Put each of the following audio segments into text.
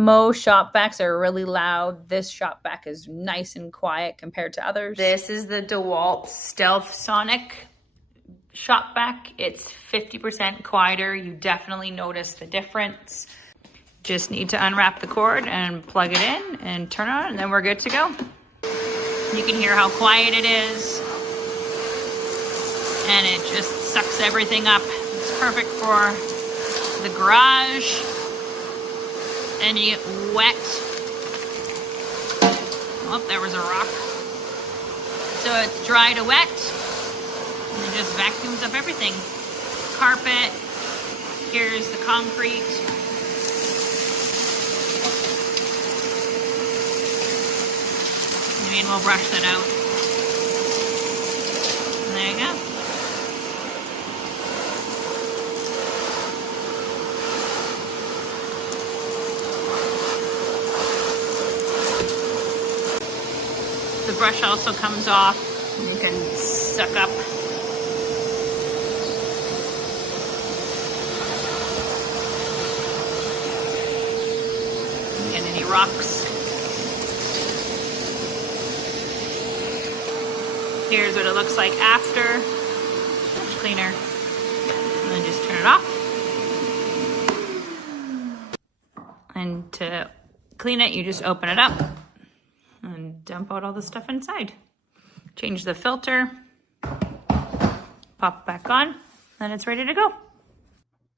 Most shop vacs are really loud. This shop vac is nice and quiet compared to others. This is the DeWalt Stealth Sonic shop vac. It's 50% quieter. You definitely notice the difference. Just need to unwrap the cord and plug it in and turn it on, and then we're good to go. You can hear how quiet it is, and it just sucks everything up. It's perfect for the garage. Any wet, oh, there was a rock. So it's dry to wet, and it just vacuums up everything. Carpet, here's the concrete. I mean, we'll brush that out. And there you go. The brush also comes off, and you can suck up and any rocks. Here's what it looks like after. Much cleaner. And then just turn it off. And to clean it, you just open it up and dump out all the stuff inside. Change the filter, pop back on, and it's ready to go.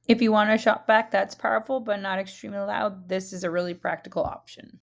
If you want a shop vac that's powerful but not extremely loud, this is a really practical option.